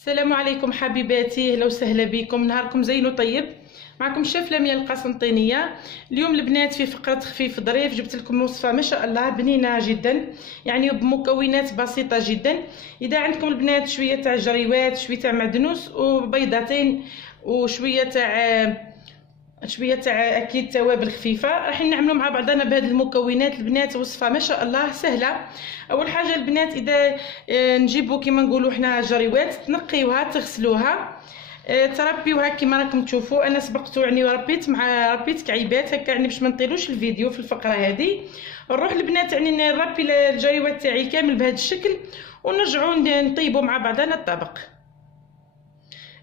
السلام عليكم حبيباتي، اهلا وسهلا بكم. نهاركم زين وطيب. معكم الشيف لميا القسنطينيه. اليوم البنات في فقره خفيف ظريف جبت لكم وصفه ما شاء الله بنينه جدا، يعني بمكونات بسيطه جدا. اذا عندكم البنات شويه تاع جريوات، شويه تاع معدنوس وبيضتين وشويه تاع اكيد توابل خفيفه، راح نعملوا مع بعضنا بهذه المكونات البنات. وصفه ما شاء الله سهله. اول حاجه البنات اذا نجيبوا كما نقولوا حنا جريوات، تنقيوها تغسلوها تربيوها كما راكم تشوفوا. انا سبقتو يعني ربيت كعيبات هكا يعني باش ما نطيلوش الفيديو في الفقره هذه. نروح البنات يعني نربي الجريوات تاعي كامل بهذا الشكل ونرجعوا نطيبوا مع بعضنا الطبق.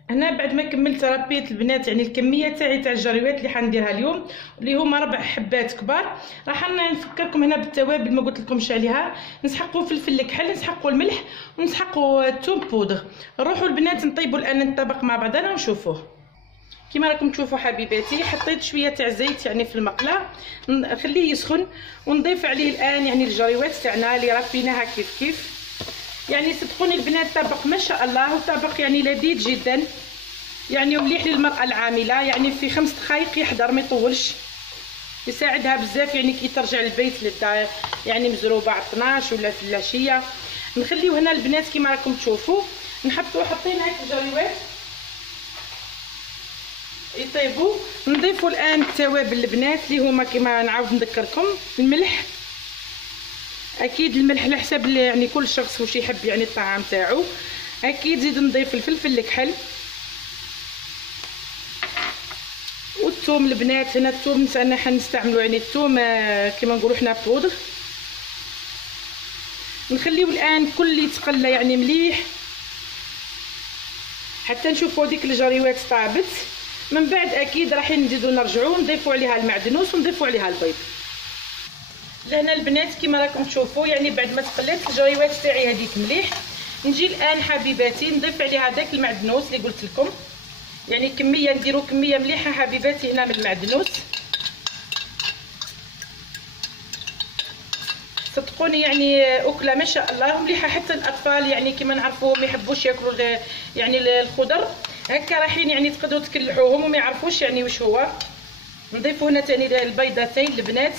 هنا بعد ما كملت ربيت البنات يعني الكميه تاعي تاع الجريوات اللي حنديرها اليوم اللي هما 4 حبات كبار. راح نفكركم هنا بالتوابل ما قلت لكمش عليها. نسحقوا فلفل الكحل، نسحقوا الملح، ونسحقوا الثوم بودر. نروحوا البنات نطيبوا الان الطبق مع بعضنا ونشوفوه. كما راكم تشوفوا حبيباتي حطيت شويه تاع زيت يعني في المقله، نخليه يسخن ونضيف عليه الان يعني الجريوات تاعنا اللي ربيناها كيف يعني. صدقوني البنات طبق ما شاء الله، وطبق يعني لذيذ جدا يعني ومليح للمرأة العاملة، يعني في 5 دقائق يحضر ما يطولش، يساعدها بزاف يعني كي ترجع للبيت للدار يعني مزروبة على 12 ولا في العشية. نخليو هنا البنات كما راكم تشوفوا حطينا هيك الجريوات يطيبوا. نضيفوا الان التوابل البنات اللي هما كما نعاود نذكركم الملح، اكيد الملح على حسب يعني كل شخص واش يحب يعني الطعام تاعو. اكيد زيد نضيف الفلفل الكحل والثوم البنات. هنا الثوم انا حنستعملوا يعني الثوم كما نقولوا حنا بودر. نخليو الان كل يتقلى يعني مليح حتى نشوفوا ديك الجريوات طابت. من بعد اكيد راح نزيدو نرجعوا نضيفوا عليها المعدنوس ونضيفوا عليها البيض. لهنا البنات كما راكم تشوفوا يعني بعد ما تقليت الجريوات تاعي هذيك مليح، نجي الان حبيباتي نضيف عليها داك المعدنوس اللي قلت لكم يعني كميه، نديروا كميه مليحه حبيباتي هنا من المعدنوس. صدقوني يعني اكله ما شاء الله مليحه، حتى الاطفال يعني كما نعرفوا ما يحبوش ياكلوا يعني الخضر هكا رايحين يعني تقدروا تكلحوهم وما يعرفوش يعني واش هو. نضيفوا هنا ثاني البيضتين البنات.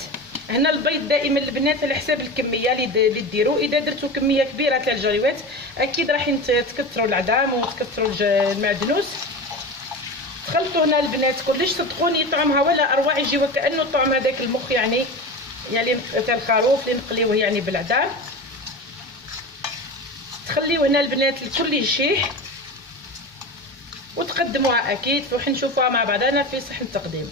هنا البيض دائما البنات على حساب الكميه اللي ديروا. اذا درتوا كميه كبيره تاع الجريوات اكيد راح تكثروا العظام وتكثروا المعدنوس. تخلطوا هنا البنات كلش. صدقوني طعمها ولا اروع، يجي وكانه طعم هذاك المخ يعني تاع الخروف اللي نقليوه يعني بالعظام. تخليوه هنا البنات الكل يشيح وتقدموها اكيد وراح نشوفوها مع بعضنا في صحن التقديم.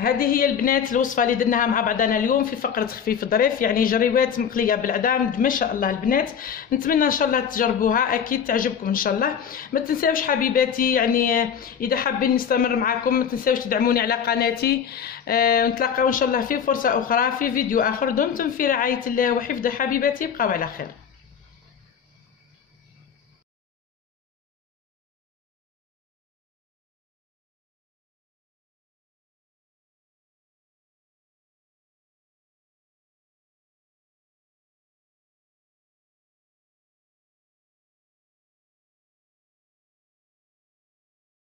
هذه هي البنات الوصفه اللي درناها مع بعضنا اليوم في فقره خفيف ظريف، يعني جريوات مقليه بالعظام ما شاء الله البنات. نتمنى ان شاء الله تجربوها، اكيد تعجبكم ان شاء الله. ما تنساوش حبيباتي يعني اذا حابين نستمر معكم ما تنساوش تدعموني على قناتي. نتلاقاو ان شاء الله في فرصه اخرى في فيديو اخر. دمتم في رعايه الله وحفظه حبيباتي، بقاو على خير.